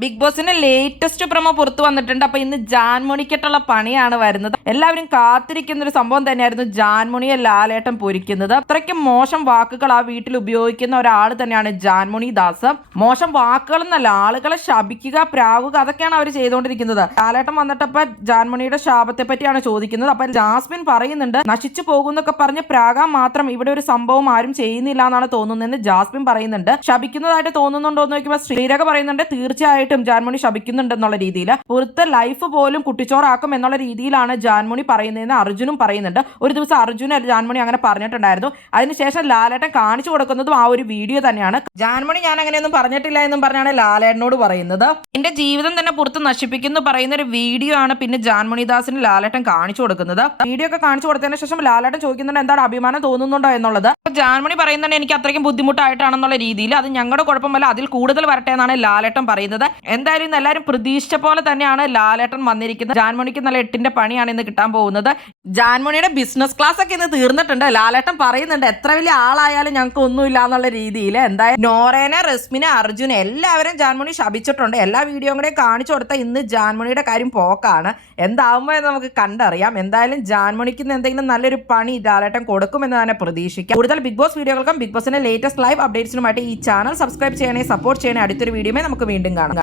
Big ബോസിന്റെ latest promo പുറത്തു വന്നിട്ടുണ്ട്. അപ്പൊ ഇന്ന് ജാൻമണിക്കിട്ടുള്ള പണിയാണ് വരുന്നത്. എല്ലാവരും കാത്തിരിക്കുന്ന ഒരു സംഭവം തന്നെയായിരുന്നു ജാൻമണിയെ ലാലേട്ടൻ പൊരിക്കുന്നത്. അത്രയ്ക്ക് മോശം വാക്കുകൾ ആ വീട്ടിൽ ഉപയോഗിക്കുന്ന ഒരാൾ തന്നെയാണ് ജാൻമണി ദാസ്. മോശം വാക്കുകൾ എന്നല്ല, ആളുകളെ ശപിക്കുക, പ്രാവുക, അതൊക്കെയാണ് അവർ ചെയ്തുകൊണ്ടിരിക്കുന്നത്. ലാലേട്ടൻ വന്നിട്ടപ്പോ ജാൻമണിയുടെ ശാപത്തെ പറ്റിയാണ് ചോദിക്കുന്നത്. അപ്പൊ ജാസ്മിൻ പറയുന്നുണ്ട്, നശിച്ചു പോകുന്നൊക്കെ പറഞ്ഞ് പ്രാകാൻ മാത്രം ഇവിടെ ഒരു സംഭവം ആരും ചെയ്യുന്നില്ല എന്നാണ് തോന്നുന്നതെന്ന് ജാസ്മിൻ പറയുന്നുണ്ട്. ശപിക്കുന്നതായിട്ട് തോന്നുന്നുണ്ടോ എന്ന് നോക്കുമ്പോൾ ശ്രീരേഖ പറയുന്നുണ്ട്, തീർച്ചയായിട്ടും ജാൻമണി ശപിക്കുന്നുണ്ടെന്നുള്ള രീതിയിൽ പുറത്തെ ലൈഫ് പോലും കുട്ടിച്ചോറാക്കും എന്നുള്ള രീതിയിലാണ് ജാൻമണി പറയുന്നതെന്ന് അർജുനും പറയുന്നുണ്ട്. ഒരു ദിവസം അർജുൻ ജാൻമണി അങ്ങനെ പറഞ്ഞിട്ടുണ്ടായിരുന്നു. അതിനുശേഷം ലാലേട്ടൻ കാണിച്ചു കൊടുക്കുന്നതും ആ ഒരു വീഡിയോ തന്നെയാണ്. ജാൻമണി ഞാൻ അങ്ങനെയൊന്നും പറഞ്ഞിട്ടില്ല എന്നും പറഞ്ഞാണ് ലാലേട്ടനോട് പറയുന്നത്. എന്റെ ജീവിതം തന്നെ പുറത്ത് നശിപ്പിക്കുന്നു പറയുന്ന ഒരു വീഡിയോ ആണ് പിന്നെ ജാൻമണി ദാസിന് ലാലേട്ടൻ കാണിച്ചു കൊടുക്കുന്നത്. വീഡിയോ ഒക്കെ കാണിച്ചു കൊടുത്തതിന് ശേഷം ലാലേട്ടൻ ചോദിക്കുന്നുണ്ട് എന്താണ് അഭിമാനം തോന്നുന്നുണ്ടോ എന്നുള്ളത്. ജാൻമണി പറയുന്നുണ്ട് എനിക്ക് അത്രയ്ക്കും ബുദ്ധിമുട്ടായിട്ടാണെന്നുള്ള രീതിയിൽ, അത് ഞങ്ങളുടെ കുഴപ്പമല്ല, അതിൽ കൂടുതൽ വരട്ടെ എന്നാണ് ലാലേട്ടൻ പറയുന്നത്. എന്തായാലും എല്ലാവരും പ്രതീക്ഷിച്ച പോലെ തന്നെയാണ് ലാലേട്ടൻ വന്നിരിക്കുന്നത്. ജാൻമണിക്ക് നല്ല 8ന്റെ പണിയാണ് ഇന്ന് കിട്ടാൻ പോകുന്നത്. ജാൻമണിയുടെ ബിസിനസ് ക്ലാസ് ഒക്കെ ഇന്ന് തീർന്നിട്ടുണ്ട്. ലാലേട്ടൻ പറയുന്നുണ്ട് എത്ര വലിയ ആളായാലും ഞങ്ങൾക്ക് ഒന്നുമില്ല എന്നുള്ള രീതിയിൽ. എന്തായാലും നോറേനെ, റസ്മിനെ, അർജുനെ എല്ലാവരും ജാൻമണി ശപിച്ചിട്ടുണ്ട്. എല്ലാ വീഡിയോ കൂടെ കാണിച്ചു കൊടുത്താൽ ഇന്ന് ജാൻമണിയുടെ കാര്യം പോക്കാണ്. എന്താവുമ്പോൾ നമുക്ക് കണ്ടറിയാം. എന്തായാലും ജാൻമണിക്ക് എന്തെങ്കിലും നല്ലൊരു പണി ലാലേട്ടൻ കൊടുക്കുമെന്ന് തന്നെ പ്രതീക്ഷിക്കാം. കൂടുതൽ ബിഗ് ബോസ് വീഡിയോകൾക്കും ബിഗ് ബോസിന്റെ ലേറ്റസ്റ്റ് ലൈവ് അപ്ഡേറ്റ്സിനുമായിട്ട് ഈ ചാനൽ സബ്സ്ക്രൈബ് ചെയ്യണേ, സപ്പോർട്ട് ചെയ്യണേ. അടുത്തൊരു വീഡിയോയിൽ നമുക്ക് വീണ്ടും കാണാം.